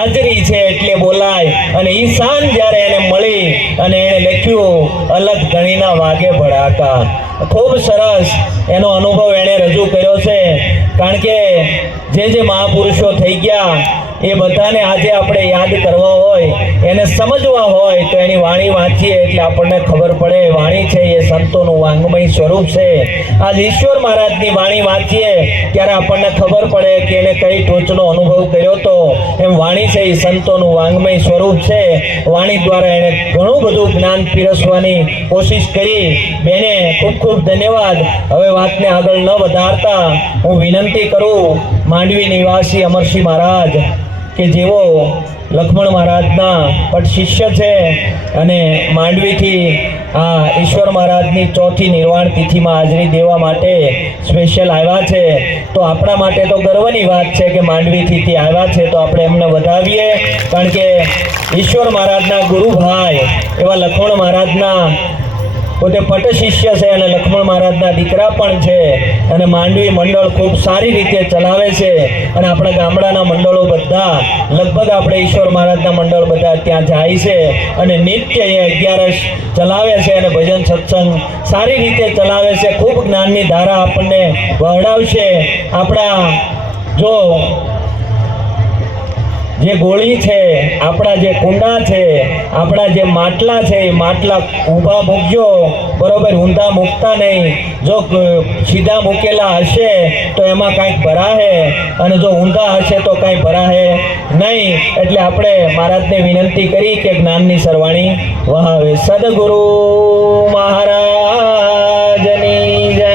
હાજરી છે એટલે બોલાય. અને ઈ શાન જ્યારે એને મળી અને એને લખ્યું અલગ ધણીના વાગે ભડાકા. ખૂબ સરસ એનો અનુભવ એણે રજૂ કર્યો છે. કારણ કે જે મહાપુરુષો થઈ ગયા એ બધાને આજે આપણે યાદ કરવા હોય, એને સમજવા હોય તો એની વાણી વાંચીએ એટલે આપણને ખબર પડે. વાણી છે એ સંતોનું વાંગમય સ્વરૂપ છે. આજ ઈશ્વર મહારાજની વાણી વાંચીએ ત્યારે આપણને ખબર પડે કે એને કઈ ટોચનો અનુભવ કર્યો હતો. એમ વાણી છે એ સંતોનું વાંગમય સ્વરૂપ છે. વાણી દ્વારા એણે ઘણું બધું જ્ઞાન પીરસવાની કોશિશ કરી. બેને ખૂબ ખૂબ ધન્યવાદ. હવે વાતને આગળ ન વધારતા હું વિનંતી કરું માંડવી નિવાસી અમરસિંહ મહારાજ કે જેઓ લક્ષ્મણ મહારાજના પટ શિષ્ય છે અને માંડવીથી આ ઈશ્વર મહારાજની ચોથી નિર્વાણ તિથિમાં હાજરી દેવા માટે સ્પેશિયલ આવ્યા છે. તો આપણા માટે તો ગર્વની વાત છે કે માંડવીથી તે આવ્યા છે, તો આપણે એમને વધાવીએ. કારણ કે ઈશ્વર મહારાજના ગુરુભાઈ એવા લક્ષ્મણ મહારાજના પોતે પટ શિષ્ય છે અને લક્ષ્મણ મહારાજના દીકરા પણ છે. અને માંડવી મંડળ ખૂબ સારી રીતે ચલાવે છે. અને આપણા ગામડાના મંડળો બધા લગભગ આપણે ઈશ્વર મહારાજના મંડળ બધા ત્યાં જાય છે અને નિત્ય એ 11 ચલાવે છે અને ભજન સત્સંગ સારી રીતે ચલાવે છે. ખૂબ જ્ઞાનની ધારા આપણને વહડાવશે. આપણા જો જે ગોળી છે, આપણા જે કુંડા છે, આપણા જે માટલા છે, એ માટલા ઊભા મૂકજો, બરોબર, ઊંધા મૂકતા નહીં. જો સીધા મૂકેલા હશે તો એમાં કાંઈક ભરાશે અને જો ઊંધા હશે તો કાંઈ ભરાશે નહીં. એટલે આપણે મહારાજને વિનંતી કરી કે જ્ઞાનની સરવાણી વહાવે. સદગુરુ મહારાજની જય.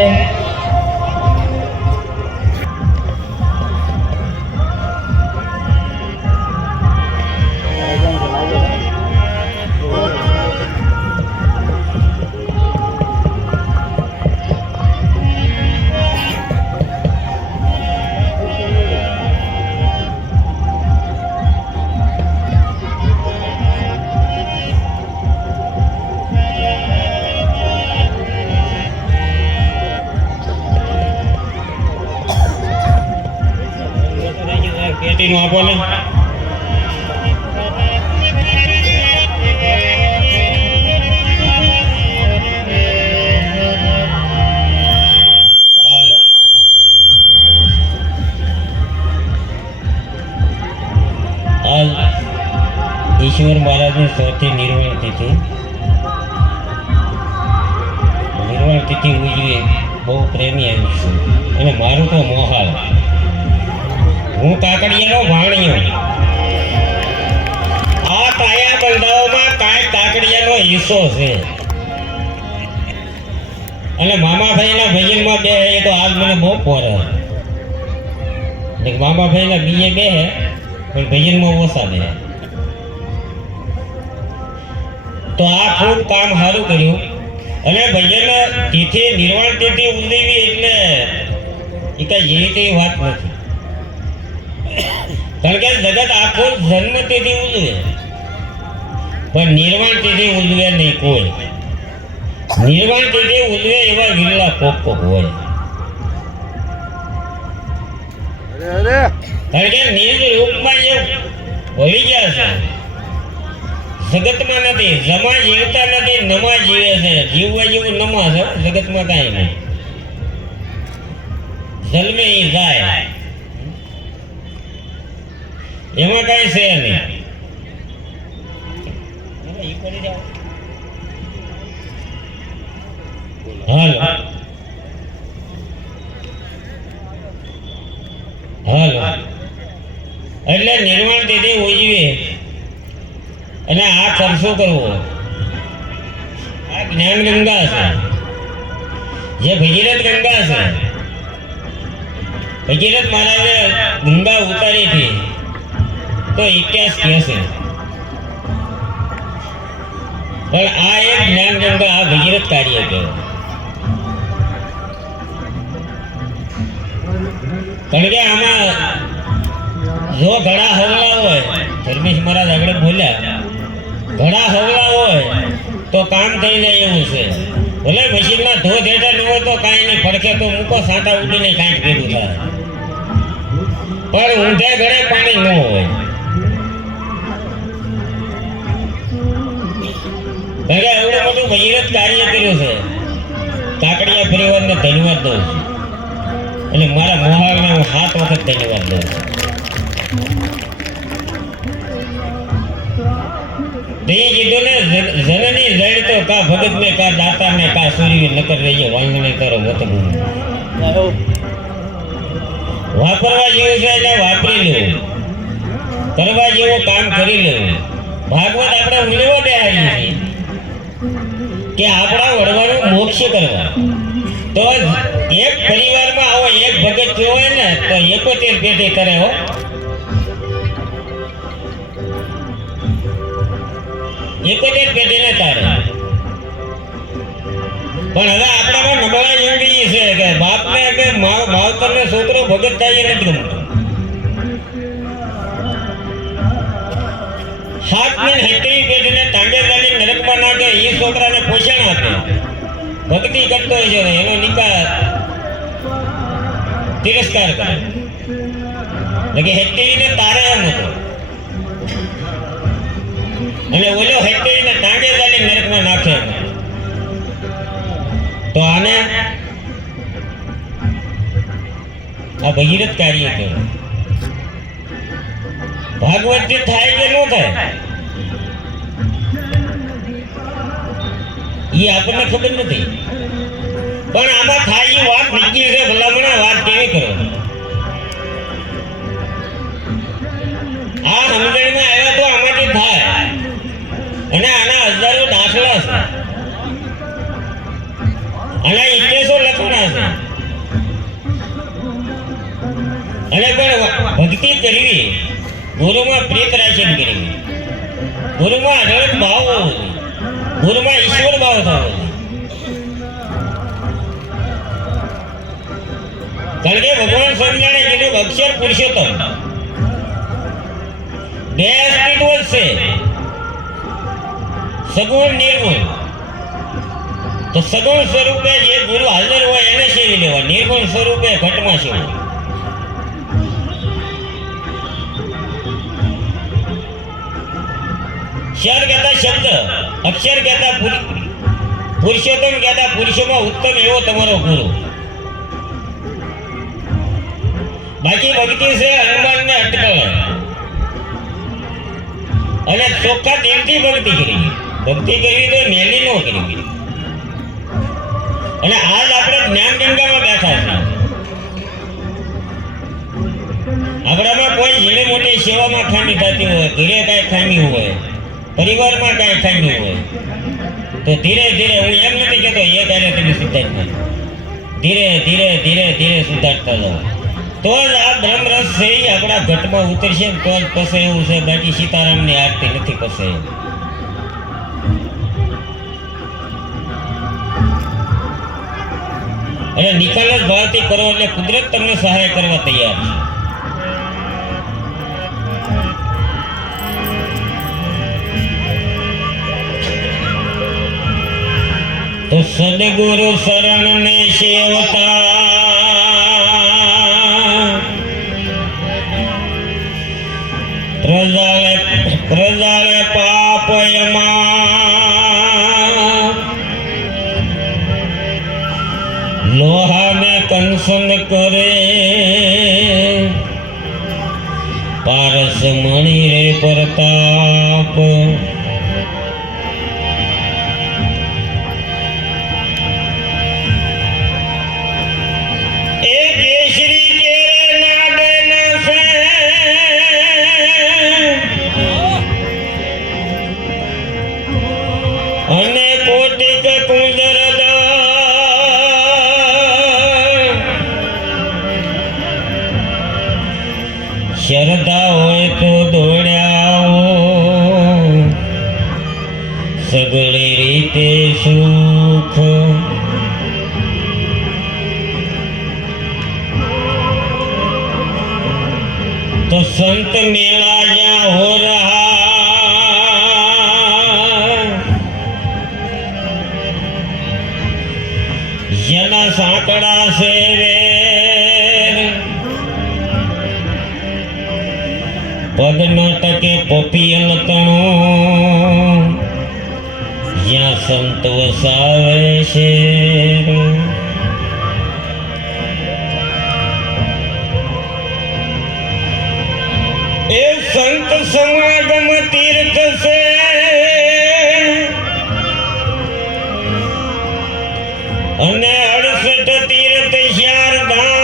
આપો ને ઈશ્વર મહારાજની ચોથી નિર્વાણ તિથિ ઉજવી બહુ પ્રેમી આવી છું. અને મારું તો મોહાલ, હું કાકડિયાનો ભાણિયો. આ કાયા બંધાઓમાં કાંઈ કાકડિયાનો હિસ્સો છે. અને મામાભાઈના ભજનમાં બે એ તો આજ મને બહુ પોરે. મામાભાઈના બીજે બે પણ ભજનમાં ઓછા બે. તો આ ખૂબ કામ સારું કર્યું. અને ભજન તિથિ નિર્વાણ તિથિ ઉજવી એટલે એ કઈ જેવી તેવી વાત નથી. કારણ કે જગત આખો જન્મ તિથિ ઉજવે પણ નિર્વાણ તિથિ ઉજવે નહીં કોઈ. નિર્વાણ તિથિ ઉજવે એવા વિરલા કોક હોય. કારણ કે નિજ રૂપમાં જે ભળી ગયા છે જગતમાં નથી. જમા જીવતા નથી, નમા જીવે છે. જીવવા જેવું નમા છે જગતમાં કાંઈ નહીં. જન્મે ઈ જાય એમાં કાંઈ છે નહીં. હાલો એટલે નિર્વાણ તિથિ ઉજવી અને આ ખર્ચો કરવો. આ જ્ઞાન ગંગા છે, જે ભગીરથ ગંગા છે. ભગીરથ મહારાજે ગંગા ઉતારી હતી તો ઇતિહાસ કહે છે. પણ આ એક જ્ઞાન ગંગા, આ ભગીરથ કાર્ય કહેવાય. કારણ કે આમાં જો ઘણા હવલા હોય, ધર્મેશ મહારાજ આગળ બોલ્યા, ઘણા હવલા હોય તો કામ થઈ જાય એવું છે. ભલે મશીનમાં ધોધ હેઠા ન હોય તો કાંઈ નહીં, ફડકે તો મૂકો, સાંટા ઉડીને કાંઈ ભેગું થાય. પણ ઊંધે ઘરે પાણી ન હોય કારણ કે એવડું મોટું ભગીરથ કાર્ય કર્યું છે. કાકડિયા પરિવારને ધન્યવાદ દઉં છું અને મારા મોહાળને હું 7 વખત ધન્યવાદ દઉં છું. તે કીધું ને જનની જડ તો કા ભગત ને કા દાતા ને કા સૂર્ય નકર રહીએ વાંગણે કરો મત ભૂલ. વાપરવા જેવું છે એટલે વાપરી લેવું, કરવા જેવું કામ કરી લેવું. ભાગવત આપણે ઉલેવો બેહાડીએ છીએ કે આપણા વડવાનું મોક્ષ કરવા. તો એક પરિવારમાં આવો એક ભગત જો હોય ને તો 71 પેઢી કરે હો. 71 પેઢીને તારે. પણ હવે આપણામાં નબળા એવડી છે કે બાપને કે માવતરને છોકરો ભગત થાય એ નથી ગમતો. 7 ને 70 પેઢીને ટાંગે ચાલી નરકમાં નાખે એ છોકરાને પોષણ આપે, ભક્તિ કરતો હોય છે એનો નિકાહ તિરસ્કાર કરે એટલે કે 70 ને તારે એમ હતો અને ઓલો 70 ને ટાંગે ચાલી નરકમાં નાખે. તો આને આ ભગીરથ કાર્ય કહેવાય. ભાગવત જે થાય કે ન થાય એ આપણને ખબર નથી, પણ આમાં થાય એ વાત નીકળી છે. ભલામણા વાત કેવી કરો. આ સમજણમાં આવ્યા તો આમાંથી થાય અને આના હજારો દાખલા છે, આના ઇતિહાસો લખવાના છે. અને પણ ભક્તિ કરવી, ગુરુમાં પ્રીત રાખીને કરવી, ગુરુમાં અઢળક ભાવ હોવો જોઈએ, ગુરુમાં ઈશ્વર ભાવ થવો જોઈએ. કારણ કે ભગવાન સ્વામિનારાયણે કીધું અક્ષર પુરુષોત્તમ 2 અસ્તિત્વ છે, સગુણ નિર્ગુણ. તો સગુણ સ્વરૂપે જે ગુરુ હાજર હોય એને સેવી લેવા, નિર્ગુણ સ્વરૂપે ઘટમાં સેવું. ક્ષર કહેતા શબ્દ, અક્ષર કહેતા પુરુષોત્તમ કહેતા પુરુષોમાં ઉત્તમ એવો તમારો ગુરુ. બાકી ભક્તિ છે હનુમાનને અટકાવે અને ચોખ્ખા દિલથી ભક્તિ કરવી. ભક્તિ કરવી તો મેલી ન કરવી. અને આજ આપણે જ્ઞાન ગંગામાં બેઠા છે. આપણામાં કોઈ ઝીણે મોટી સેવામાં ખામી થતી હોય, ઘરે કાંઈ ખામી હોય, પરિવારમાં કાંઈ ખામી હોય તો ધીરે ધીરે, હું એમ નથી કહેતો એ કાર્ય તમે સુધારતા, ધીરે ધીરે ધીરે ધીરે સુધારતા જાઓ તો જ આ બ્રહ્મરસ છે એ આપણા ઘટમાં ઉતરશે ને તો જ પસે એવું છે. બાકી સીતારામની આરતી નથી પસે. અને નિકાલ જ ભાવથી કરો એટલે કુદરત તમને સહાય કરવા તૈયાર છે. તો સદગુરુ શરણ ને સેવતા પ્રજાળે પાપ એમાં લોહાને કંસન કરે પારસ મણી રે પ્રતાપ. અને કોટિક કુંજર શ્રદ્ધા હોય તો દોડ્યા સગળી રીતે સુખ. તો સંત મેળા જ્યાં હો રહા જેના સાંકડા છે વેર પદ ન ટકે પપિયલ તણો જ્યાં સંત વસાવે છે એ સંત સમાગમ તીર્થ છે અને 68 તીર્થ શારદા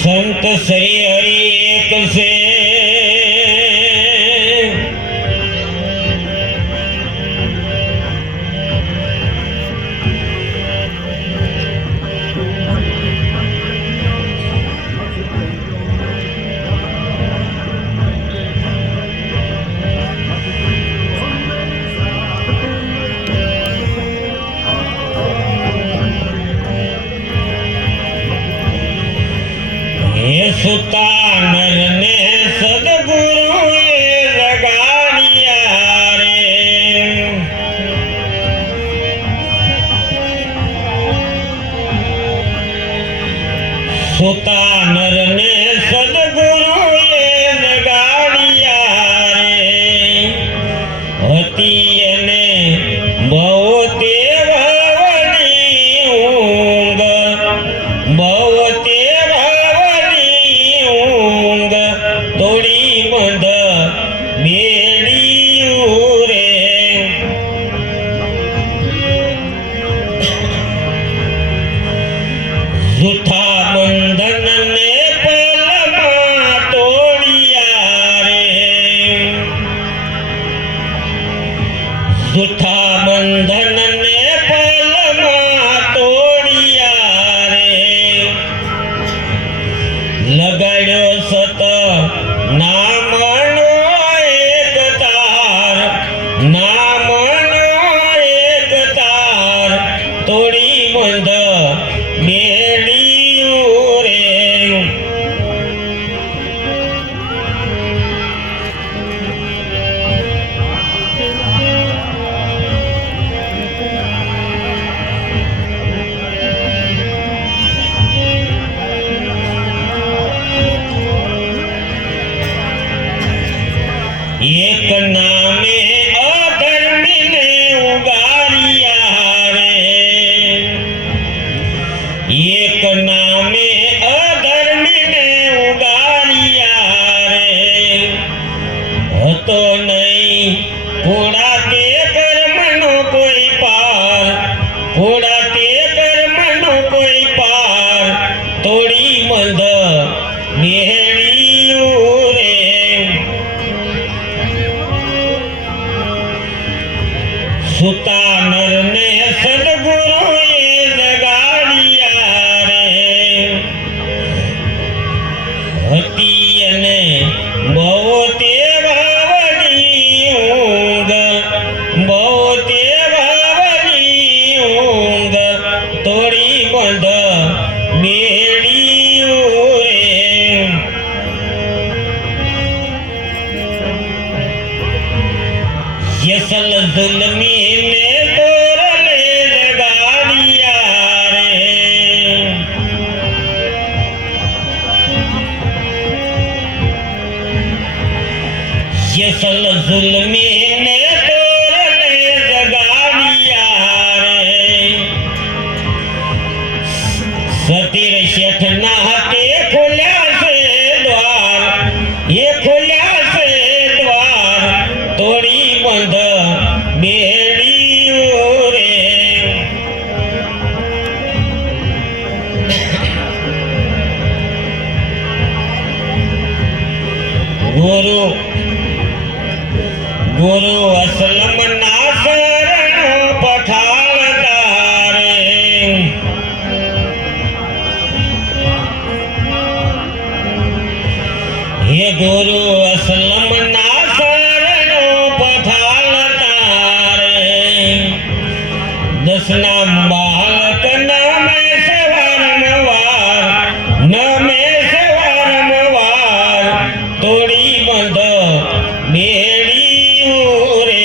સંત શ્રી હરિ એક છે સુતા નરને સદગુરુએ લગાડ્યા રે સુતા નરને સદગુરુએ લગાડ્યા રે હતી એને બહુ તે ભાવની ઊંઘ બહુ તે તોડી બંધ બેડીયું રે જૂઠા બંધન ને પલમાં તોડિયા રે જૂઠા બંધન ને પલમાં તોડિયા રે લગાડ્યો સત નામનો એક તાર નામનો એક તાર તોડી બંધ બેડીયું રે એક નામે અધર્મીને ઉગાડ્યા રે એક નામે અધર્મીને ઉગાડ્યા રે હતો નહીં ઘોડા તે કર્મનો કોઈ પાર ઘોડા તે કર્મનો કોઈ પાર તોડી બંધ બેડીયું રે સુતા નરને સદગુરુએ જગાડ્યા રે હતી અને બહુ તે ભાવની ઊંઘ બહુ તે ભાવની ઊંઘ તોડી બંધ બેડીયું રે યસલ જુલમી ને તોરલે જગાડ્યા રે યસલ જુલમી ને તોરલે જગાડ્યા રે સતીર શેઠ ના હાથે ખોલ્યા છે દ્વાર એ ખોલ્યા છે દ્વાર તોડી બંધ બેડીયું રે ગુરુ ગુરુ અસલમ ના શરણ પઠાળતા રે હે ગુરુ અસલમ ના શરણ પઠાળતા રે દસના બાળક નામે સવારનવાર નમે સવારનવાર તોડી બંધ બેડીયું રે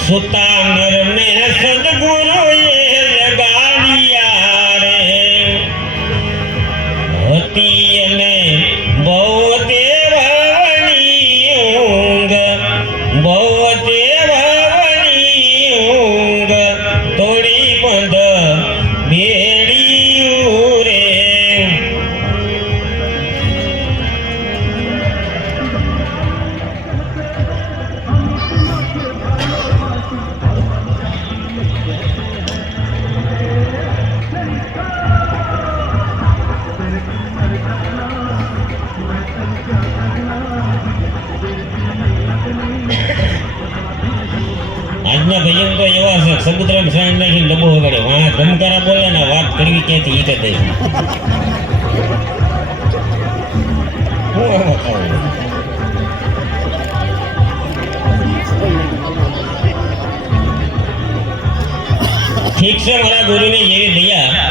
સુતા નરને સદગુરુએ લગા આજના ભજન તો એવા છે સમુદ્રમાં સાઈન નાખીને ડબ્બો વગાડે વાહ ગમકારા બોલે ને વાત કરવી ક્યાંથી ઈ કહે હું એમાં ખાવું ઠીક છે મારા ગુરુની જેવી દયા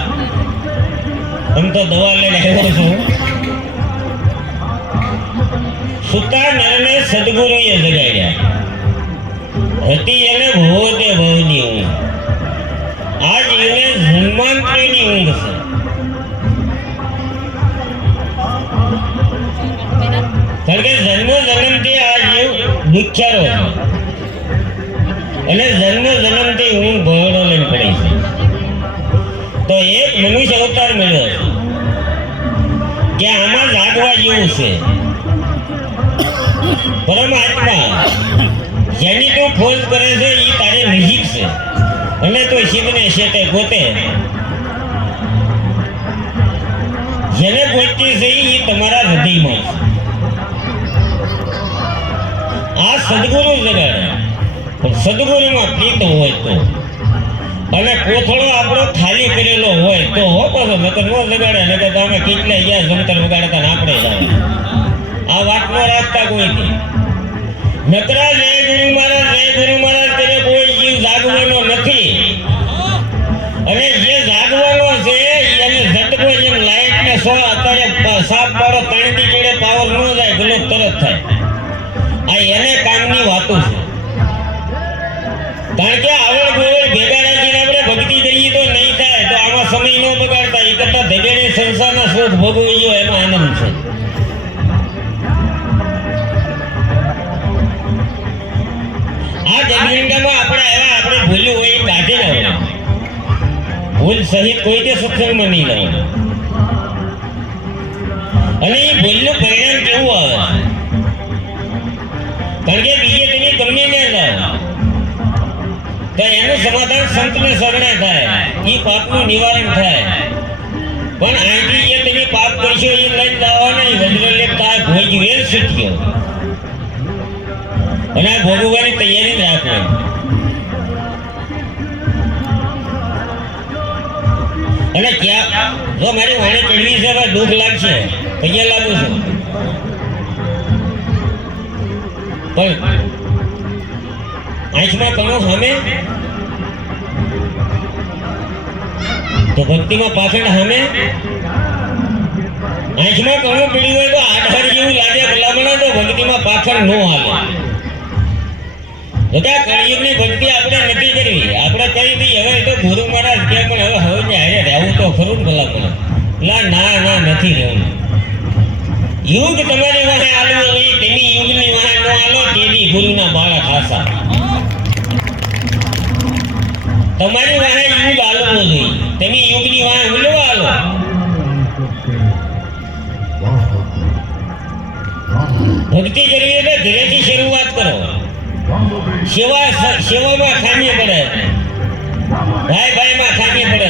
આમ તો દવા લઈને આવ્યો છું સુતા નરને સદગુરુએ જગાડ્યા હતી એને ભોતે ભવની ઊંઘ આજ એને જન્માંતરીની ઊંઘ છે કારણ કે જન્મથી આ જીવ દુખ્યારો છે અને જન્મથી ઊંઘ ભોળો લઈને પડી છે તો એક મનુષ્ય અવતાર મળ્યો કે આમાં જાગવા જેવું છે પરમાત્મા જેની તું ખોજ કરે છે એ તારી નજીક છે અને તો શિવને શેતે ગોતે જેને ગોતતી છે એ તમારા હૃદયમાં છે આ સદગુરુ જગાડે પણ સદગુરુમાં પ્રીત હોય તો અને કોથળો આપણો ખાલી કરેલો હોય તો પાછો નકર નો જગાડે નકર તો અમે કેટલા ગયા જંતર વગાડતા ને આપણે જાય આ વાત નો રાખતા કોઈ નહીં નકરા જય ગુરુ મહારાજ કરે કોઈ જીવ જાગવાનો નથી અને જે જાગવાનો છે એને ઝટકો જેમ લાઈટ ને સો અત્યારે સાપ પાડો પાણી ચડે પાવર ન જાય ગલો તરત થાય આ એને કામની વાતો છે કારણ કે આવડ ગોવડ ભેગા રાખીને આપણે ભક્તિ કરીએ તો નહીં થાય તો આમાં સમય ન બગાડતા એ કરતા ધગેને સંસારના સુખ ભોગવી ગયો એમાં આનંદ છે આ જગદંબામાં આપણે ભૂલ્યું હોય એ કાઢી ના ભૂલ સહિત કોઈ તે સત્સંગમાં નહીં લાવે અને એ ભૂલનું પરિણામ કેવું આવે કારણ કે બીજે તેની ગમે ને જાઓ તો એનું સમાધાન સંતને શરણે થાય એ પાપનું નિવારણ થાય પણ અહીંથી જે તમે પાપ કરશો એ લઈને જાઓ નહીં વજ્રલેપ થાય ભોજ વેલ છૂટ્યો અને આ ભોગવવાની તૈયારી જ રાખો અને ક્યાં જો મારી વાણી ચડવી છે દુઃખ લાગશે કૈયા લાગુ છું પણ આંખમાં કણો સામે તો ભક્તિમાં પાછળ સામે આંખમાં કણો પીડી હોય તો આધાર જેવું લાગે ભલામણા તો ભક્તિમાં પાછળ ન હાલે બધા કળિયુગની ભક્તિ આપણે નથી કરવી આપણે કહી દઈએ હવે તો ગુરુ મહારાજ કે પણ હવે ને હારે રહેવું તો ખરું ને ભલામણા ના નથી રહેવું યુગ તમારી વાહે આલવું હોય તેની યુગની વાહે ન આલો તેની ગુરુના બાળક ખાસા તમારી વાહે યુગ આલવો જોઈએ તેની યુગની વાહે ઉલવા આલો ભક્તિ કરવી એટલે ધીરેથી શરૂઆત કરો સેવામાં ખામી પડે ભાઈમાં ખામી પડે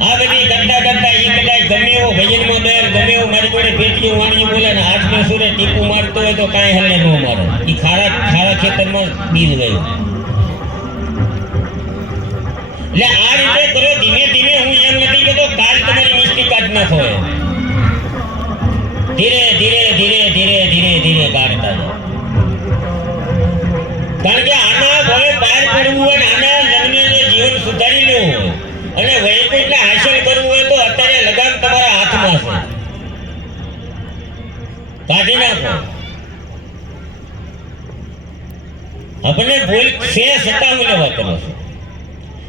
આ બધી કરતા એ કદાચ ગમે એવો ભજનમાં બેર ગમે એવો મારી જોડે પેટીયું વાણીયું બોલે ને હાથને સુરે ટીપું મારતો હોય તો કાંઈ હલે ન મારે એ ખારા ખેતરમાં બીજ ગયું એટલે આ રીતે કરો ધીમે હું એમ નથી કહેતો કાલ તમારી મિસ્ટેક કાઢ નાખો ધીરે કાઢતા કારણ કે આના ભલે બહાર પડવું હોય ને આના જન્મે જીવન સુધારી લેવું હોય અને વૈકુંઠને હાંસલ કરવું હોય તો અત્યારે લગામ તમારા હાથમાં છે કાઢી નાખો આપણે ભૂલ છે છતાં હું લેવા કરો છો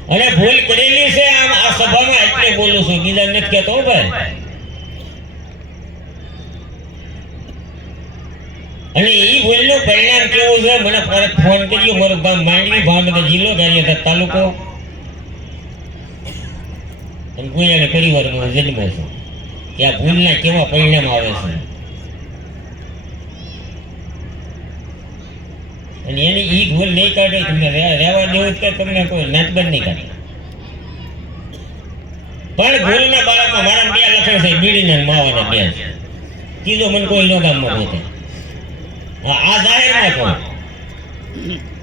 અને ભૂલ કરેલી છે આમ આ સભામાં એટલે બોલું છું બીજા નથી કહેતો ભાઈ અને એ ભૂલનું પરિણામ કેવું છે મને પરત ફોન કર્યો મારું ગામ માંડવી ભાવનગર જિલ્લો ગારિયાધાર તાલુકો અને ગુયાના પરિવારમાં જન્મે છે કે આ ભૂલના કેવા પરિણામ આવે છે અને એની ઈ ભૂલ નહીં કાઢે તમને રહેવા દેવું કે તમને કોઈ નાટબંધ નહીં કાઢે પણ ભૂલના બાળકમાં મારા બે લખણ છે બીડીના માવાના બે છે ત્રીજો મને કોઈ નો ગામમાં બોતે આ જાહેરમાં કહું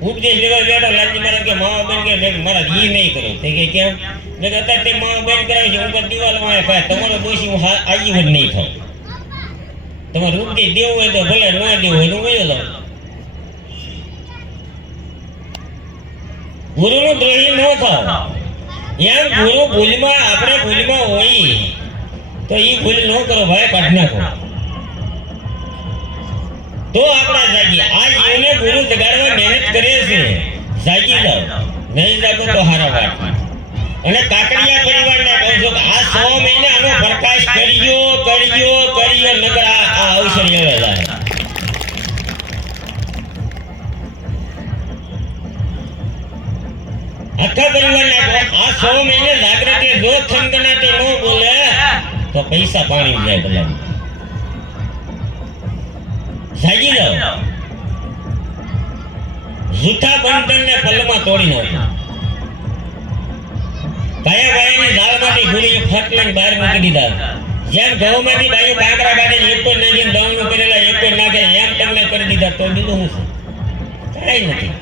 ઉપદેશ લેવા બેઠો લાલજી મહારાજ કે માવા બેન કે મારા ઈ નહીં કરો તે કે કેમ મેં કે અત્યારે તે માવા બેન કરાવે છે હું દિવાલમાં આવે કાંઈ તમારો દોષી હું આજીવન નહીં થાવ તમારે ઉપદેશ દેવું હોય તો ભલે ન દેવું હોય તો વયો જાવ ગુરુનું દ્રોહી ન થાવ એમ ગુરુ ભૂલમાં આપણે ભૂલમાં હોય તો એ ભૂલ ન કરો ભાઈ કાઢ નાખો તો આપણે જાગીએ આ જીવને ગુરુ જગાડવા મહેનત કરે છે જાગી જાઓ નહીં જાગો તો હારા વાત અને કાકડિયા પરિવારને કહું છું કે આ 100 મહિને આનો પ્રકાશ કર્યો નગર આ અવસર એવા જાય આખા પરિવારને આ 100 મહિને જાગૃતિ જો થનગનાટે ન બોલે તો પૈસા પાણી જાય ભલા જાગી જાઓ જૂઠા બંધનને પલમાં તોડી નાખો કયા ગાયની ઝાડમાંથી ગુરુએ ફટ લઈને બહાર મૂકી દીધા જેમ ઘઉંમાંથી બાયું કાંકરા કાઢીને એક જ નાખીને દવનું કરેલા એક જ નાખે એમ તમને કરી દીધા તો બીજું શું છે કાંઈ નથી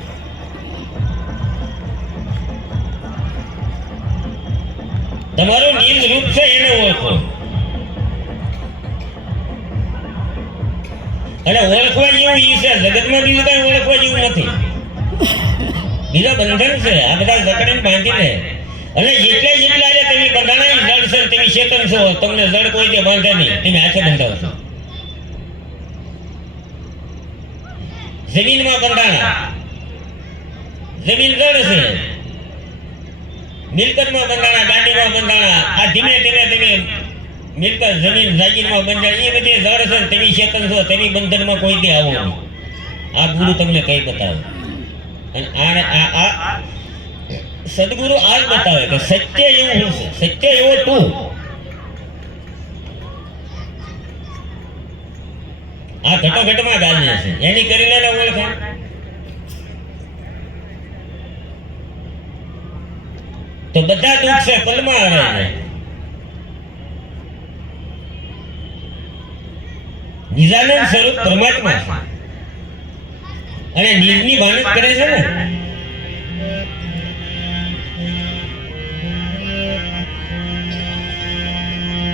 તમારું નિજ રૂપ છે એને ઓળખો અને ઓળખવા જેવું ઈ છે જગતમાં બીજું કઈ ઓળખવા જેવું નથી બીજા બંધન છે આ બધા જકડીને બાંધી લે અને જેટલા રે તમે બંધાણા જડ છે તમે ચેતન છો તમને જડ કોઈ દે બાંધે નહીં તમે હાથે બંધાવો છો જમીનમાં બંધાણા જમીન જડ છે મિલકતમાં બંધાણા ગાડીમાં બંધાણા આ ધીમે ધીમે મિલકત જમીન જાગીરમાં બંધાય એ બધી જડ છે તમે ચેતન છો તમે બંધનમાં કોઈ દે આવો નહીં આ ગુરુ તમને કઈ બતાવે અને આ સદગુરુ આજ બતાવે કે સત્ય એવું છે સત્ય એવો તું આ ઘટોઘટમાં ગાલને છે એની કરીને ઓળખે તો બધા દુઃખ છે પલમાં રહે છે નિજાનંદ સ્વરૂપ પરમાત્મા છે અને નિજની ભાનત કરે છે ને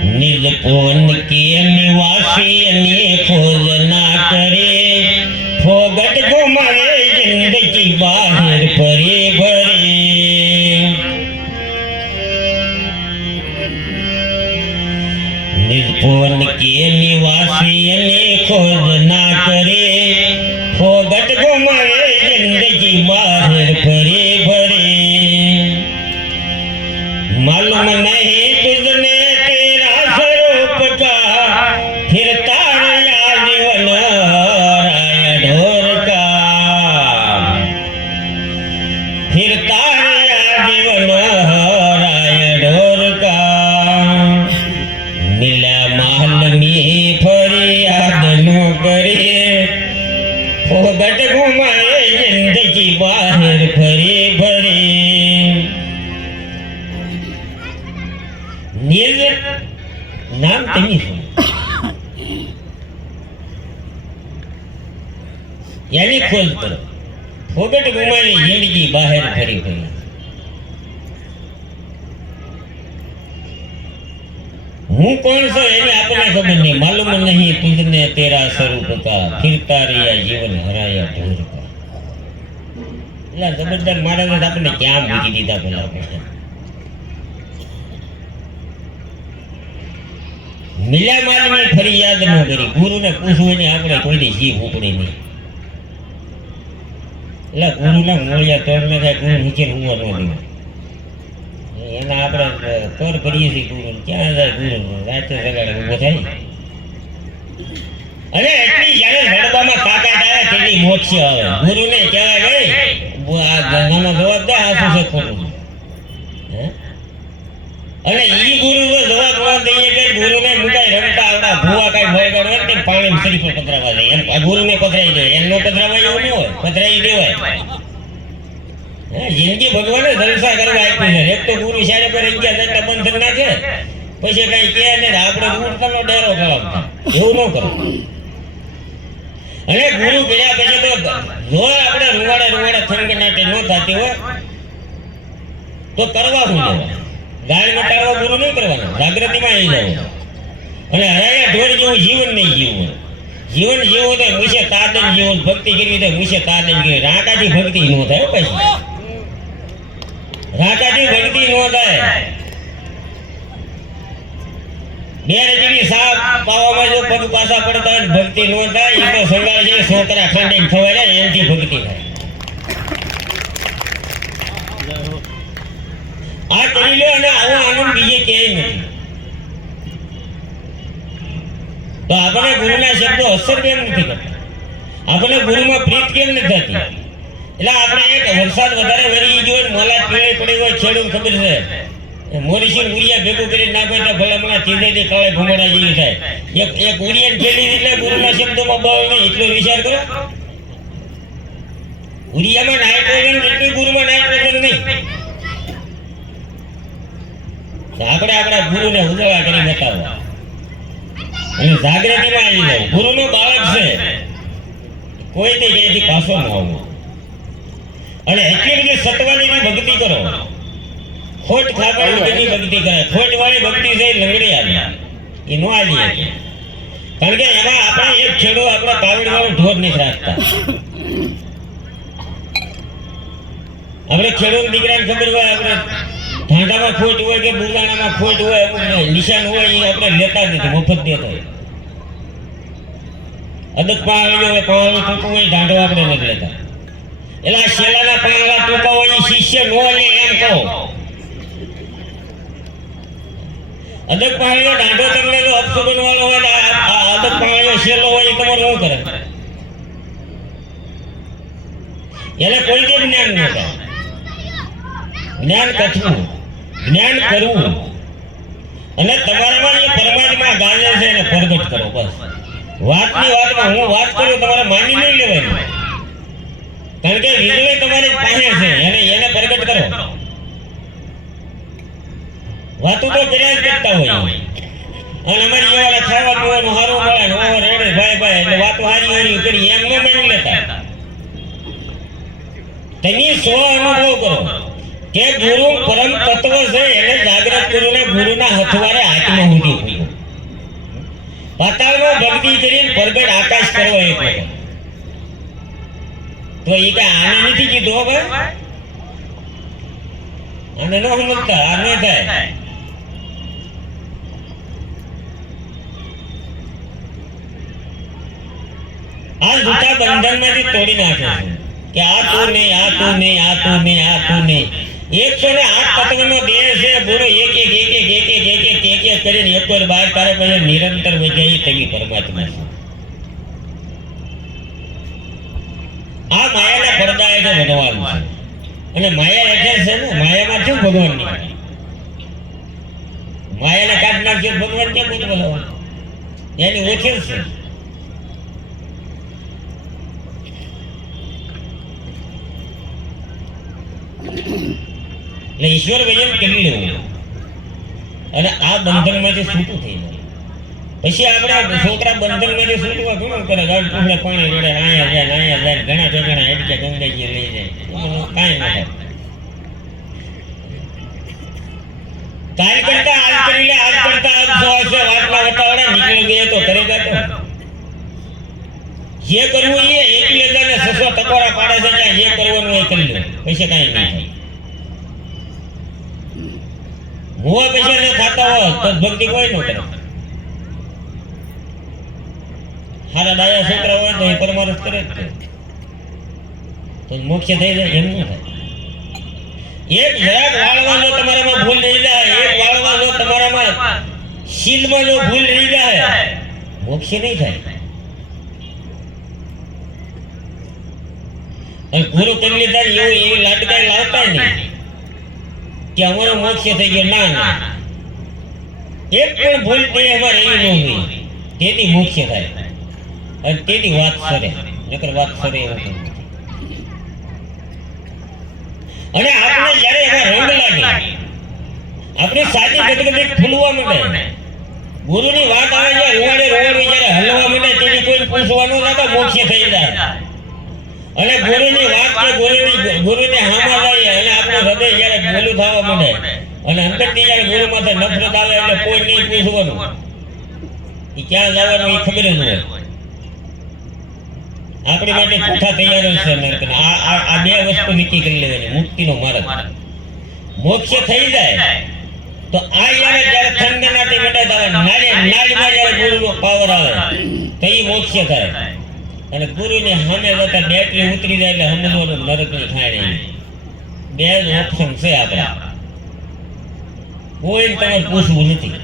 નિજ કોન કે નિવાસી ને ખોજ ના કરે ફોગટ ઘુમાવે જિંદગી બહાર ફરે ભરે નિજ કોન કે નિવાસી ને ખોજ ના કરે ફોગટ ઘુમાવે જિંદગી બહાર ફરે ભરે मालूम नहीं तुझने तेरा स्वरूप का फिरता रहा जीवन राय ढोर का फिरता रहा जीवन राय ढोर का मिला महल में फरियाद नो करे फोगट घुमाए जिंदगी बाहर फरे भरे નિજ નામ તેની છે એની ખોજ કરો ફોગટ ગુમાવી જિંદગી બહાર ફરી ફરી હું કોણ છું એને આપણને ખબર નહીં માલુમ નહીં તુજને તેરા સ્વરૂપ કા ફિરતા રહ્યા જીવન હરાયા ઢોર કા એટલે જબરદસ્ત મહારાજ આપણને ક્યાં મૂકી દીધા પેલા આપણે મિલા માલની ફરિયાદ ન કરી ગુરુને પૂછવું ને આપણે કોઈ દી જીવ ઉપડે નહીં એટલે ગુરુના મોળિયા તોડને થાય ગુરુ નીચે ઉવા ન દેવું એના આપણે તોડ કરીએ છીએ ગુરુ ક્યાં જાય ગુરુ રાતે સગાડે ઉભો થાય અને એટલી જયારે રડવામાં તાકાત આવે તેની મોક્ષ આવે ગુરુને કહેવાય ભાઈ આ નાનો જવાબ દે આ શું છે ખોટું અને ઈ ગુરુ જો જવાબ ન દઈએ કે ગુરુને મુકાઈ રમતા આવડા ભૂવા કાઈ ભોયગડ હોય તે પાણી શરીફ પધરાવા જાય એમ આ ગુરુને પધરાઈ દે એનો પધરાવા એવું ન હોય પધરાઈ દેવાય જિંદગી ભગવાને જલસા કરવા આપ્યું છે એક તો ગુરુ સારે પર ગયા એટલે બંધન નાખે પછી કઈ કહે ને આપણે ઉઠતાનો ડેરો કરાવતા એવું ન કરો અને ગુરુ ગયા પછી તો જો આપણે રૂવાડે થનગનાટી ન થતી હોય તો કરવા શું લેવા? ગાળ મટાડવા ગુરુ નહીં કરવાના, જાગૃતિમાં આવી જવું. અને હરાયા ઢોર જેવું જીવન નહીં જીવવું. જીવન જીવવું તો મુશે તાદન જીવન, ભક્તિ કરવી તો મુશે તાદન કરવી. રાંકાથી ભક્તિ ન થાય પછી, રાંકાથી ભક્તિ ન થાય. બે રજની સાપ પાવામાં જો પગ પાછા પડતા હોય ભક્તિ ન થાય, એ તો સંગાળ છે છોકરા ખંડીને ખવાય એનાથી ભક્તિ થાય. આ કરી લો અને આવો આનંદ બીજે ક્યાંય નથી. તો આપણે ગુરુના શબ્દો અસર કેમ નથી કરતા? આપણે ગુરુમાં પ્રીત કેમ નથી થતી? એટલે આપણે એક વરસાદ વધારે વરી ગયો હોય, મોલા પીળે પડી હોય, ખેડૂત ખબર છે મોરીસી ઉરિયા ભેગું કરી નાખે તો ભલામણા ત્રીજેથી કાળે ભૂમડા જેવી થાય. એક ઉરિયાને ખેલી એટલે ગુરુના શબ્દોમાં બળ નહીં, એટલો વિચાર કરો. ઉરિયામાં નાઇટ્રોજન જેટલું ગુરુમાં નાઇટ્રોજન નહીં. આપણે આપણા ગુરુને ઉજાળા કરી બતાવવા અને જાગૃતિમાં આવી જવું. ગુરુનો બાળક છે, કોઈ તે ક્યાંથી પાછો ન આવવો. અને એટલી બધી સત્વાની ભક્તિ કરો, ખોટ ખાવાની બધી ભક્તિ કરે. ખોટ વાળી ભક્તિ છે લંગડી આવી, એ ન આવી. કારણ કે એમાં આપણે એક છેડો આપણે કાવડ વાળો ઢોર નથી રાખતા. આપણે ખેડૂત દીકરાને ખબર હોય, આપણે ઢાંઢામાં ખોટ હોય કે બુલાણામાં ખોટ હોય, અમુક નિશાન હોય, એ આપણે લેતા નથી, મફત દેતા હોય. અદક પાણી હોય, પાણી ટૂંકું હોય, ઢાંઢો આપણે નથી લેતા. એટલે આ શેલાના પાણા ટૂંકા હોય એ શિષ્ય નો લે એમ કહો. અદક પાણીનો ઢાંઢો તમને જો અપશુકન વાળો હોય, આ અદક પાણીનો શેલો હોય, એ તમારે શું કરે? એને કોઈ જે જ્ઞાન ન થાય. જ્ઞાન કથવું, જ્ઞાન કરવું અને તમારામાં જે પરમાત્મા ગાજે છે એને પ્રગટ કરો. બસ વાતની વાતમાં હું વાત કરું, તમારે માની નહીં લેવાની. કારણ કે વિજય તમારી પાસે છે, એને પ્રગટ કરો. વાતો તો કર્યા જ કરતા હોય. અને અમારી એવા ખાવા પીવાનું સારું મળે ને ઓહો રેડે ભાઈ એટલે વાતો હારી હારી કરી એમ ન માની લેતા. તમે સ્વ અનુભવ કરો કે ગુરુ પરમ તત્વ છે, એને જાગૃત ગુરુને ગુરુના હથવારે હાથમાં ઊંધી પાતાળમાં ભક્તિ કરીને પ્રગટ આકાશ કરવો એક વખત. તો એ કઈ આને નથી કીધું હો ભાઈ, આને ન સમજતા, આ ન થાય. આ જૂઠા બંધનમાંથી તોડી નાખે છે કે આ તું નહીં, આ તું નહીં, આ તું નહીં, આ તું નહીં. 108 તત્વનો દેહ છે. બોલો એક કરીને એક વાર બહાર તારે પછી નિરંતર વજાઈ તમે પરમાત્મા છે. આ માયાના પડદા એટલે ભગવાન છે. અને માયા એટલે છે ને, માયામાં શું ભગવાન નહીં? માયાને કાઢ નાખશે ભગવાન કેમ નથી બોલાવવાનું? એની ઓછે છે. એટલે ઈશ્વર ભજન કરી લેવું અને આ બંધનમાંથી છૂટું થઈ જાય. પછી આપણે છોકરા બંધનમાંથી છૂટવા ઘણું કરે, ટુકડે પાણી જોડે અહીંયા જાય ઘણા ઠેકાણા હેડકે ગંગાજી લઈ જાય, કાંઈ ના થાય. કાંઈ કરતા આજ કરી લે, આજ કરતા આજ વાતના વટાવડા નીકળી ગયે તો કરે બેઠો. જે કરવું એ એકલી હજારને 600 ટકોરા પાડે છે, ત્યાં જે કરવાનું એ કરી લે, પૈસા કાંઈ નહીં થાય. ભૂવા પૈસા ન ખાતા હોય તો ભક્તિ કોઈ ન કરે. સારા ડાયા છોકરા હોય તો એ પરમારથ કરે જ તો મોક્ષ થઈ જાય, એમ ન થાય. એક જરાક વાળવા જો તમારામાં ભૂલ રહી જાય, એક વાળવા જો તમારામાં શીલમાં જો ભૂલ રહી જાય, મોક્ષ નહીં થાય. અને ગુરુ કરી લીધા એવી લાડકાઈ લાવતા નહીં કે અમારો મોક્ષ થઈ ગયો. ના, એક પણ ભૂલ તે અમારે એવી ન હોય, તેથી મોક્ષ થાય. અને તેથી વાત સરે, નકર વાત સરે એવું નથી. અને આપણે જ્યારે એમાં રંગ લાગે, આપણે સાચી ગદગદી ફૂલવા માંડે, ગુરુની વાત આવે છે, રોવાડે જ્યારે હલવા માંડે, તેથી કોઈ પૂછવાનું ના મોક્ષ થઈ જાય. અને ગુરુની વાત કે ગુરુને હામા લાવીએ અને આપણું હૃદય જ્યારે બોલું થવા માંડે અને અંદરથી જ્યારે ગુરુ માથે નફરત આવે એટલે કોઈ નહીં પૂછવાનું એ ક્યાં જવાનું એ ખબર જ હોય. આપણી માટે પૂઠા તૈયાર જ છે નરકના. આ બે વસ્તુ નક્કી કરી લેવાની. મુક્તિનો માર્ગ, મોક્ષ થઈ જાય તો આ જ્યારે થનગનાટી મંડે આવે, નાળીમાં જ્યારે ગુરુનો પાવર આવે તો એ મોક્ષ થાય. અને ગુરુની સામે જતા બેટરી ઉતરી જાય એટલે સમજવાનું નરકની ખાણે. બે જ ઓપ્શન છે આપણા, કોઈ તમારે પૂછવું નથી.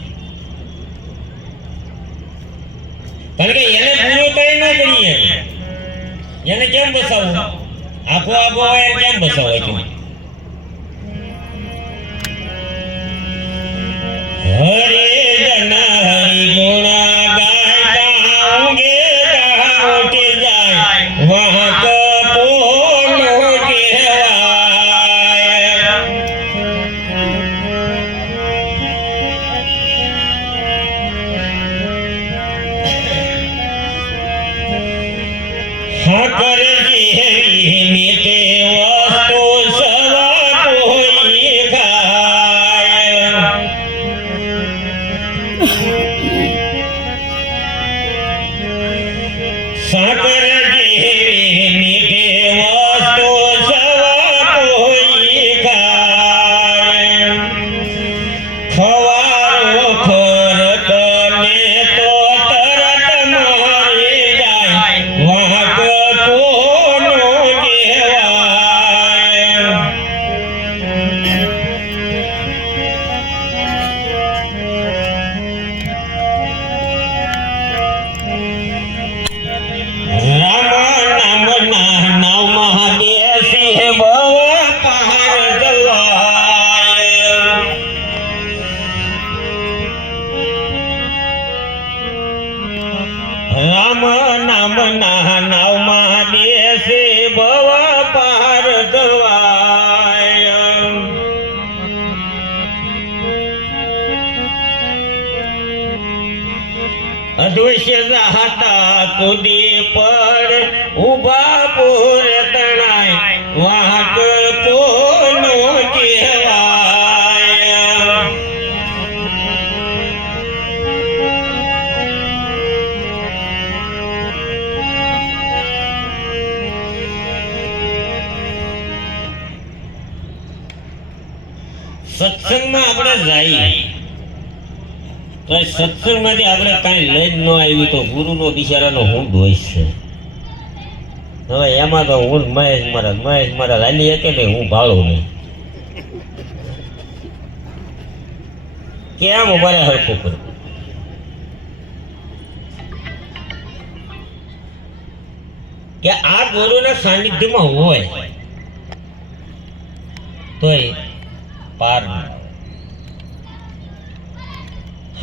કારણ કે એને ગુરુ કઈ ન કરીએ, એને કેમ બસાવવું? આખો હોય કેમ બસાવાય છે? હરે જના હરિ ગુણા ગાય ગાઉંગે ગાઉંકે જાય વહાં કપોનો કહેવાય. હાકર જેવી મીઠે વસ્તુ સવા કોઈ ખાય. સાકર જેવી મીઠે વસ્તુ સવા કોઈ ખાય. ખવારો ખોરક ને તો તરત મરી જાય વાંક કોનો કહેવાય. રામ નામના નામમાં બેસી બહુ પહાર જવાય. રામ નામના નામમાં બેસી બહુ પહાર જવાય. અદૃશ્ય જાતા કુદી પડ ઉભા પૂર તણાય વાહક કોનો કહેવાય. સત્સંગમાં આપણે જઈએ તો સત્સંગમાંથી આપણે કાંઈ લઈ જ ન આવી તો ગુરુનો બિચારાનો ઊંઘ હોય છે. હવે એમાં તો હું મહેશ મહારાજ હાલી શકે ને હું ભાળું નહીં. કેમ અમારે હરખું કરું? કે આ ગુરુના સાનિધ્યમાં હોય તોય પાર નહીં.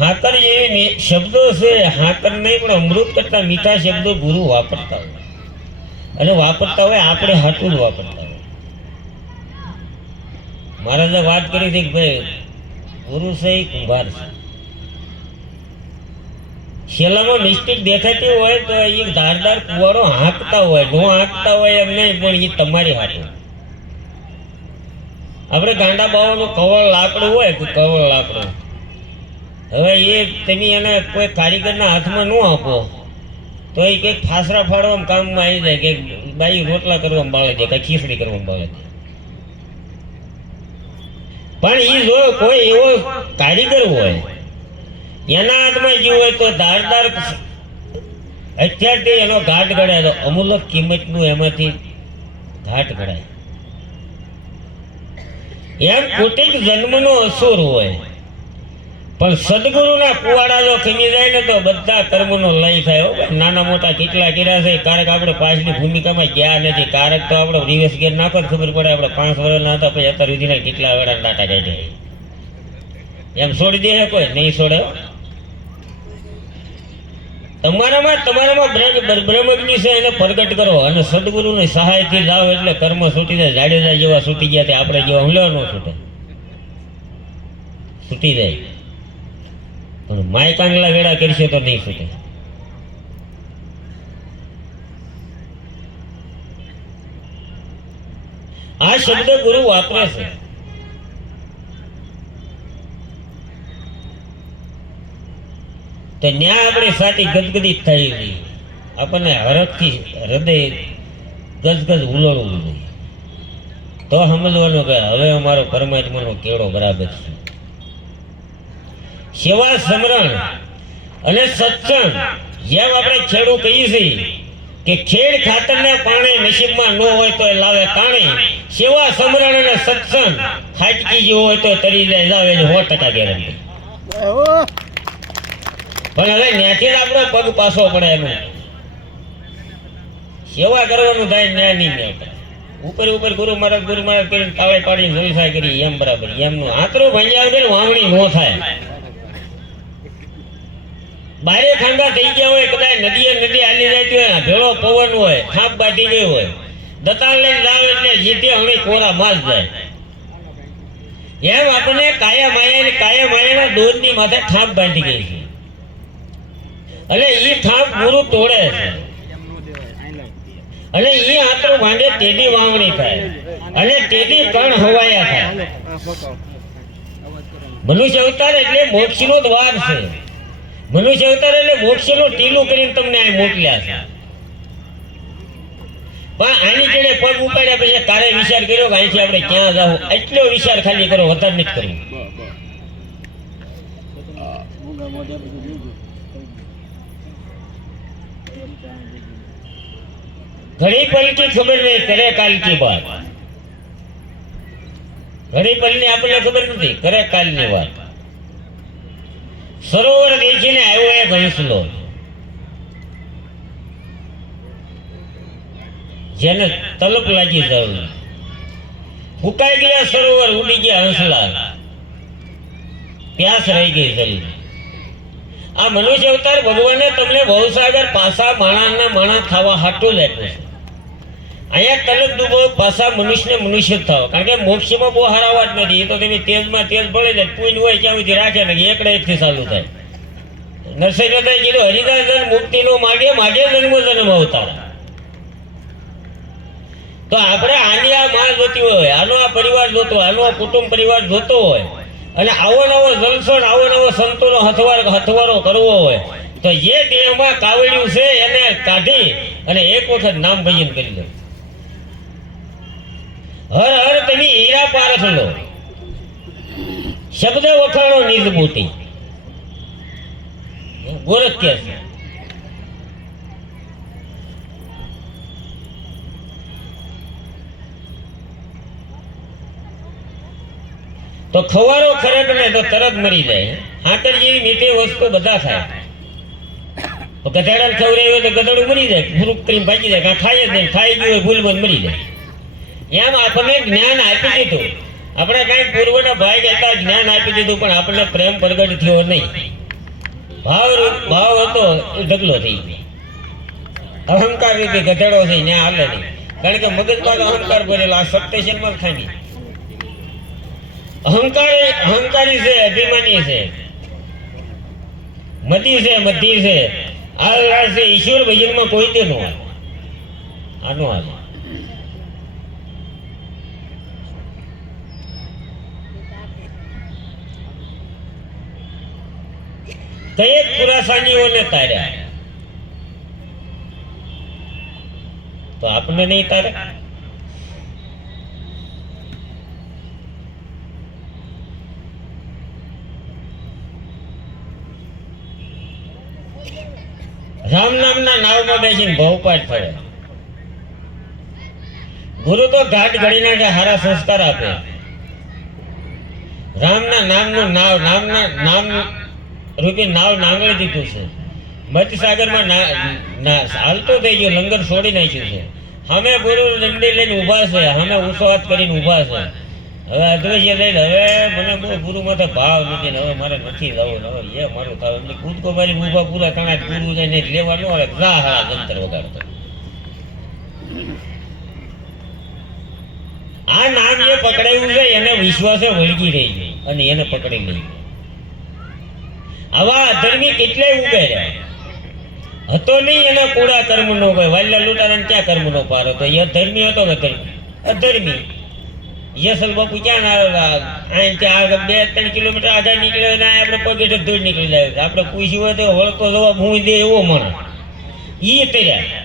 હાકર જેવી શબ્દો છે, હાકર નહીં પણ અમૃત કરતા મીઠા શબ્દો ગુરુ વાપરતા હોય અને વાપરતા હોય આપણે હાટું જ વાપરતા હોય. મહારાજે વાત કરી હતી કે ભાઈ ગુરુ છે એ કુંભાર છે. શેલામાં મિસ્ટેક દેખાતી હોય તો એ ધારદાર કુવાડો હાંકતા હોય, ન હાંકતા હોય એમ નહીં, પણ એ તમારી હાટું. આપણે ગાંડા બાવાનું કવળ લાકડું હોય કે કવળ લાકડું, હવે એ તમે એને કોઈ કારીગરના હાથમાં ન આપો તો એ કંઈક ફાસરા ફાડવામાં કામમાં આવી જાય, કે બાઈ રોટલા કરવામાં બાળે દે, કંઈ ખીચડી કરવામાં બાળે દે. પણ એ જો કોઈ એવો કારીગર હોય એના હાથમાં જે હોય તો ધારદાર અત્યારથી એનો ઘાટ ગળાય તો અમૂલક કિંમતનું એમાંથી ઘાટ ગળાય. એમ કોટિક જન્મનો અસુર હોય પણ સદગુરુના કુવાડા જો ખીમી જાય ને તો બધા કર્મનો લય થાય. નાના મોટા કેટલા કર્યા છે, કારક આપણે પાછલી ભૂમિકામાં ગયા નથી. કારક તો આપણે રિવર્સ ગેર નાખો ખબર પડે. આપણે 5 વર્ષના હતા પછી અત્યાર સુધીના કેટલા વેળા ડાટા કાઢ્યા. એમ છોડી દે કોઈ નહીં છોડે. તમારામાં બ્રહ્મગ્નિ છે એને પ્રગટ કરો અને સદગુરુની સહાયથી જાઓ એટલે કર્મ છૂટી જાય. જાડેજા જેવા છૂટી ગયા તે આપણે જેવા હુમલો ન છૂટે, છૂટી જાય. પણ માય કાંગલા વેળા કરશે તો નહીં છૂટે. આ શબ્દ ગુરુ વાપરે છે. તો ન્યા આપણી સાથી ગદગદિત થઈ ગઈ, આપણને હરખથી હૃદય ગજગજ ઉલળવું જોઈએ. તો સમજવાનું કે હવે અમારો પરમાત્માનો કેળો બરાબર છે. સેવા સમરણ અને સત્સંગ, જેમ આપણે ખેડૂ કહીએ છીએ કે ખેડ ખાતરને પાણી નસીબમાં ન હોય તો એ લાવે કાણી, સેવા સમરણ અને સત્સંગ ખાટકી જેવું હોય તો તરી જાય લાવે 100% ગેરંટી. પણ હવે ત્યાંથી આપણો પગ પાછો પડે. એનું સેવા કરવાનું થાય ન્યા નહીં ન્યા ઉપર ઉપર ગુરુ મહારાજ કરીને તાળે પાડીને જોઈસાય કરી એમ બરાબર. એમનું આતરું ભાંગ્યા વગર વાવણી ન થાય. બારે ખાંગા થઈ ગયા હોય, કદાચ નદી હાલી જતી હોય, ભેળો પવન હોય, થાપ બાટી ગઈ હોય, દતાળ લઈને લાવે એટલે જીતે હણી કોરા માસ જાય. એમ આપણને કાયા માયાના દોરની માથે થાપ બાંધી ગઈ છે. અને એ થાપ ગુરુ તોડે છે. અને એ આતરું ભાંડે તેડી વાવણી થાય અને તેડી કણ હવાયા થાય. મનુષ્ય અવતાર એટલે મોક્ષનો દ્વાર છે. મનુષ્ય અવતાર એટલે મોક્ષનું ટીલું કરીને તમને અહીં મોકલ્યા છે. પણ આની જોડે પગ ઉપાડ્યા પછી કારે વિચાર કર્યો કે અહીંથી આપણે ક્યાં જાવ, એટલો વિચાર ખાલી કરો, વધારે નથી કરવું. ઘડી પલ की खबर नहीं, करे काल की बात. ઘડી પલ ની આપણને ખબર નથી, કરે કાલ ની વાત. સરોવર દેખીને આવ્યો એક હંસલો, જેને તલપ લાગી જવું. ફૂંકાઈ ગયા સરોવર, ઉડી ગયા હંસલા, પ્યાસ રહી ગઈ જલ્દી. આ મનુષ્ય અવતાર ભગવાને તમને ભવસાગર પાસા માણા ખાવા હાટું જ આપ્યું છે. અહીંયા તલબ ડૂબો પાછા મનુષ્ય થાવ. કારણ કે મોક્ષમાં બહુ હારા જ નથી. એ તો તમે તેજમાં તેજ પડે છે, પૂન હોય ત્યાં સુધી રાખે ને એકડે એકથી ચાલુ થાય. નરસિંહ મહેતાએ કીધું હરિદાસ જન મુક્તિનો માગે જન્મ અવતાર. તો આપણે આની આ માં જોતી હોય, આનો આ પરિવાર જોતો હોય, આનો આ કુટુંબ પરિવાર જોતો હોય, અને આવો નવો જલસો, આવો નવો સંતોનો હથવારો કરવો હોય, તો જે દેહમાં કાવડ્યું છે એને કાઢી અને એક વખત નામ ભજન કરી લો. હર હર તમે હીરા પારસ લો, શબ્દ વખાણો નિજ બુટી. ગોરખ કે છે તો ખવારો ખરેટ ને તો તરત મરી જાય. હાથર જેવી મીઠી વસ્તુ બધા ખાય. તો ગધેડા ખવડાવી તો ગધેડું મરી જાય, ભૂરું કરીને ભાગી જાય, ખાય જ નહીં, ખાઈ ગયું હોય ભૂલ બંધ મરી જાય. એમ આપણને જ્ઞાન આપી દીધું. આપણે કઈ પૂર્વના ભાઈ હતા, જ્ઞાન આપી દીધું, પણ આપણને પ્રેમ પ્રગટ થયો નહીં. ભાવ હતો એ ઢગલો થઈ ગયો. અહંકાર રીતે ગધેડો છે ત્યાં હાલે નહીં. કારણ કે મગજમાં અહંકાર ભરેલો, આ સપ્ટેશનમાં ખાની અહંકારી છે, અભિમાની છે, મદી છે, આ છે. ઈશ્વર ભજનમાં કોઈ દે નો આનો હાલે. કઈ પુરાસાનીઓને તાર્યા તો આપણે નહીં તારે. રામ નામના નાવમાં બેસીને ભવપાઠ કરે. ગુરુ તો ઘાટ ઘડી નાખે, હારા સંસ્કાર આપે. રામના નામનું નામ રૂપી નાવ નાંગળી દીધું છે. મધસાગરમાં હાલતો થઈ ગયો, લંગર છોડી નાખ્યું છે. અમે ગુરુ દંડી લઈને ઊભા છે, અમે ઊંચો હાથ કરીને ઊભા છે. હવે અદ્વૈય લઈને હવે મને બહુ ગુરુ માથે ભાવ નથી, હવે મારે નથી જવું, હવે એ મારું થાય. એમને કૂદકો મારી ઊભા પૂરા કાણા ગુરુ જાય ને લેવા ન આવે, જા હા જંતર વગાડતો. આ નામ જે પકડાયું છે એને વિશ્વાસે વળગી રહી ગઈ અને એને પકડી લઈ. આવા અધર્મી કેટલાય ઉભે રહ્યા. હતો નહીં એના પૂરા કર્મ નો કોઈ વાલ્યા લૂંટારા ક્યાં કર્મ નો પાર હતો. એ અધર્મી હતો કે અધર્મી યસલ બાપુ ક્યાં ના આવે અહીં ત્યાં આગળ 2-3 કિલોમીટર આગળ નીકળ્યો ને આપણે પગે દૂર નીકળી જાય આપણે પૂછ્યું હોય તો વળતો જવાબ હું દે એવો માણસ ઈ તર્યા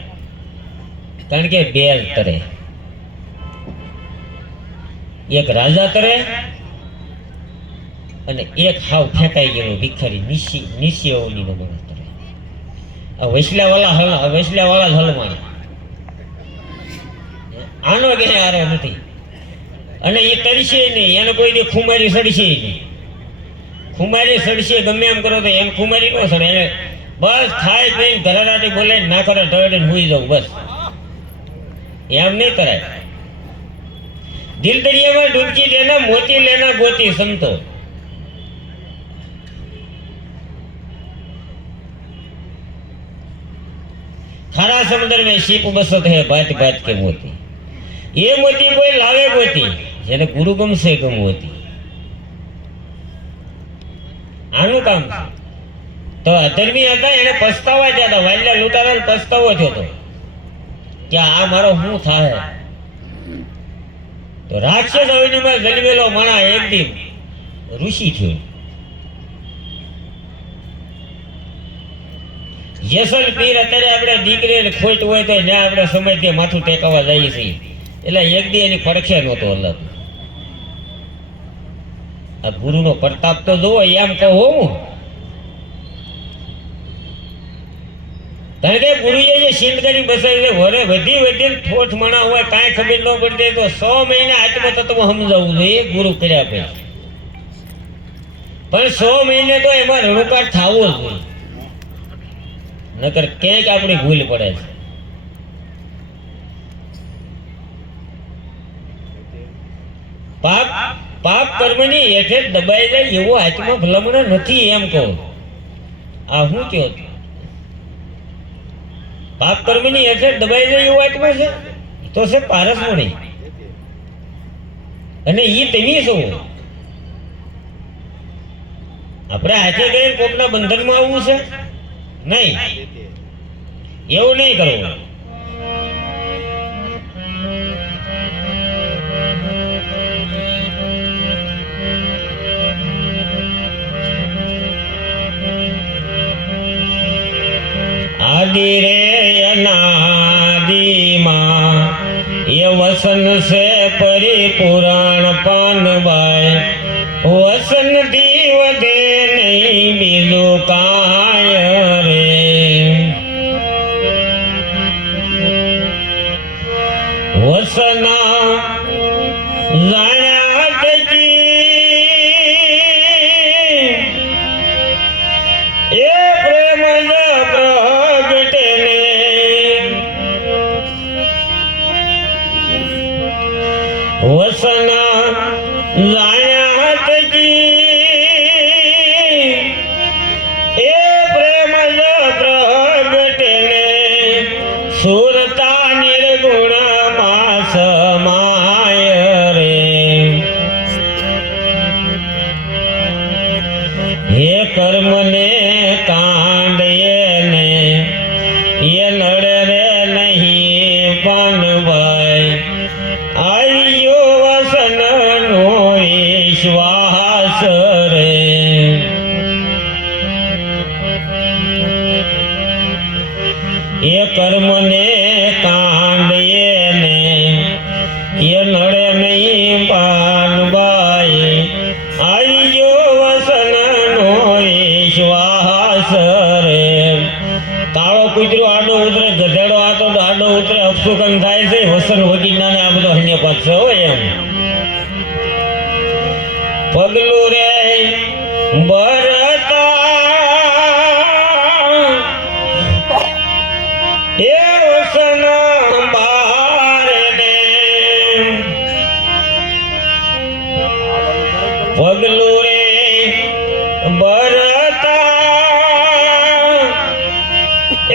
કારણ કે બેલ તરે એક રાજા તરે અને એક હાવ ફેંકાઈ ગયેલો ભિખારી નિશ્ચયોની માણસ તરે આ વૈસલાવાળા જ હલમાં આનો ક્યાંય આરો નથી અને એ તરશે નહીં એને કોઈ દી ખુમારી સડશે નહીં ખુમારી સડશે ગમે એમ કરો તો એમ ખુમારી ન સડે એને બસ ખાઈ પીને ઘરારાટી બોલે ના કરે ઢળીને હુઈ જાઉં બસ એમ નહીં કરાય દિલ દરિયામાં ડૂબકી દેના મોતી લેના ગોતી સંતો खारा समुद्र में शीप बसत है भात भात के मोती ये मोती कोई लावे गोती જેને ગુરુ ગમશે ગમવતી આનું કામ તો અધર્મી હતા એને પસ્તાવા જતા વાલ્યા લૂંટારાને પસ્તાવો થયો હતો કે આ મારો શું થાય તો રાક્ષસ અવનીમાં જન્મેલો માણા એક દિન ઋષિ થયો યસલ પીર અત્યારે આપણે દીકરીને ખોટ હોય તો જ્યાં આપણે સમયથી માથું ટેકવા જઈએ છીએ એટલે એક દી એની પડખે નહોતો અલગ આ ગુરુનો પ્રતાપ તો જોવો એમ કહું હું કારણ કે ગુરુએ જે શીલગરી બસાવી વરે વધી ઠોઠ મણા હોય કાંઈ ખબર ન પડતી તો 100 મહિના આત્મતત્વ સમજાવવું જોઈએ ગુરુ કર્યા પછી પણ 100 મહિને તો એમાં રણુકાટ થવો જ જોઈએ નકર ક્યાંક આપણી ભૂલ પડે છે પાપ કર્મની હેઠે દબાઈ જાય એવો હાથમાં ભલામણ નથી એમ કહું આ હું કયો પાપ કર્મની હેઠે દબાઈ જાય એવો હાથમાં છે તો છે પારસમણી અને ઈ તમે શું આપણે હાથે ગઈ કોકના બંધનમાં આવવું છે નહીં એવું નહીં કરવું आदि रे अनादि मां ये वसन से परिपूर्ण पानबाई वसन दीव दे नहीं बीजो काय रे वसना जाण्या तजी ए प्रेम प्रगटे ने वसना जाण्या तजी ए प्रेम प्रगटे ने सुरता निर्गुण मास माय रे हे कर्म ने कांड ये नड़े रे नहीं पान भाई आयो वसन नो विश्वास रे ये कर्म ने कांड ये नड़े नहीं पान भाई आयो वसन नो विश्वास रे काळो कुतरो आडो उतरे गधેડો આતો તો આડો ઉતરે અપસુકન થાય છે વસન વગીનાને આ બધો હન્ય પાછો હોય એમ પગલું રે બરતા એ વસન બારે ને પગલું રે બરતા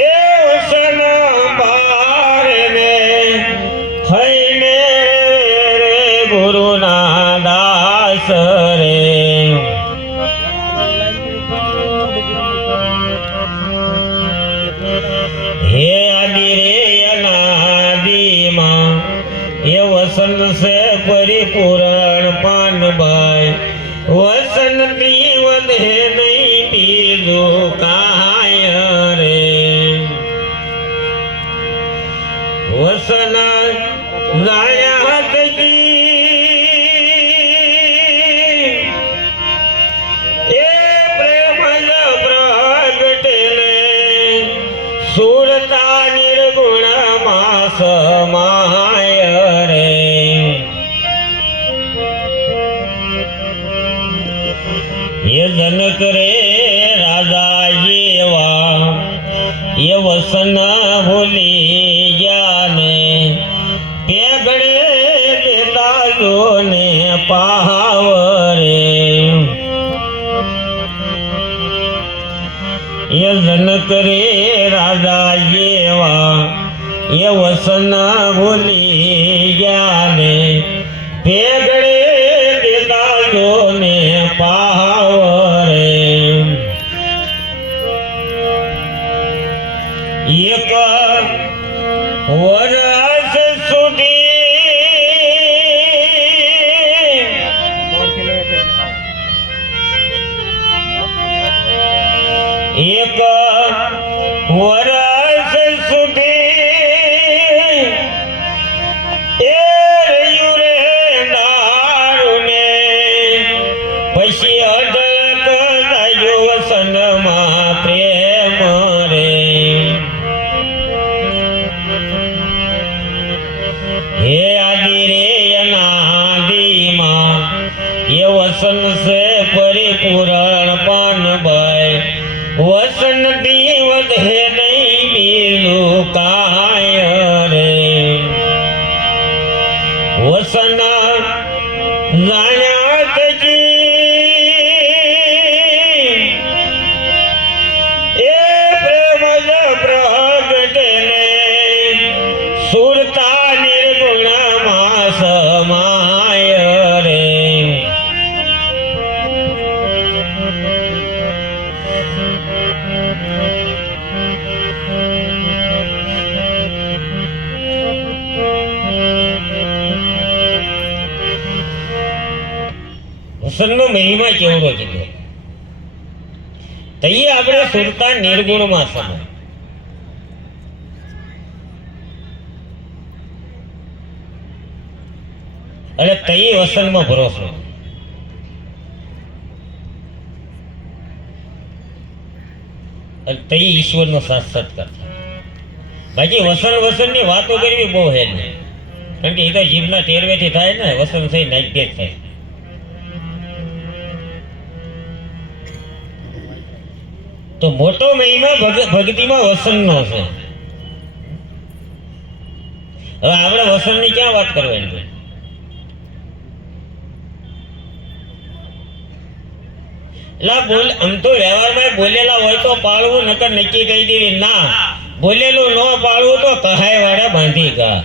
એ વસન બારે ને થઈને રે ગુરુના દાસ રે हे आदि रे अनादि मां ये वसन से परिपूर्ण પાનભાઈ વસન થી વધે નહીં બીજું કાય રે વસન જાયા એ પ્રેમ પ્રગટે ને સુરતા નિર્ગુણ માસ માય રે એ જનક રે રાજા જેવા એ વસન ભૂલી ગયા ને પેગડે દેતા જોને પાવ રે એ જનક રે રાજા જેવા એ વસન ભૂલી ગયા ને પેગડે દેતા જોને પાવ રે એક વરસ સુધી એક વરસ સુધી એ રહ્યું રે દારૂને પછી અઢળક જાગ્યો વસનમાં પ્રેમ રે હે આદિ રે અનાદિમાં એ વસન છે પરિપૂરણ પાનભાઈ વસન થી વધે નહીં બીજું કાય રે વસન જાણ્યા તજી એ પ્રેમ પ્રગટે ને સુરતા નિર્ગુણ માસ માય રે વસનનો મહિમા કેવડો કીધો તઈએ આપણે સુરતા નિર્ગુણમાં સમય એટલે તઈએ વસનમાં ભરોસો તઈએ ઈશ્વરનો સાક્ષાત કરતા બાકી વસન ની વાતો કરવી બહુ હેલ કારણ કે એ તો જીભના ટેરવેથી થાય ને વસન થઈ નાગ્ય જ થાય તો મોટો મહિમા ભક્તિમાં વસનનો છે હવે આપણે વસનની ક્યાં વાત કરવાની છે આમ તો વ્યવહારમાં બોલેલા હોય તો પાળવું નકર નક્કી કહી દેવી ના બોલેલું ન પાળવું તો કહાય વાળા બાંધી ગા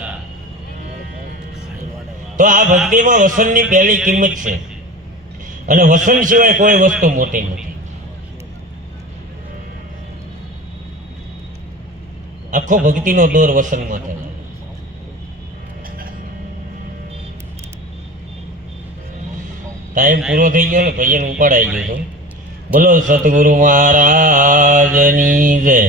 તો આ ભક્તિમાં વસનની પહેલી કિંમત છે અને વસન સિવાય કોઈ વસ્તુ મોટી નથી આખો ભક્તિનો દોર વસનમાં થાય ટાઈમ પૂરો થઈ ગયો ને ભજન ઉપાડાઈ ગયો બોલો સતગુરુ મહારાજની જય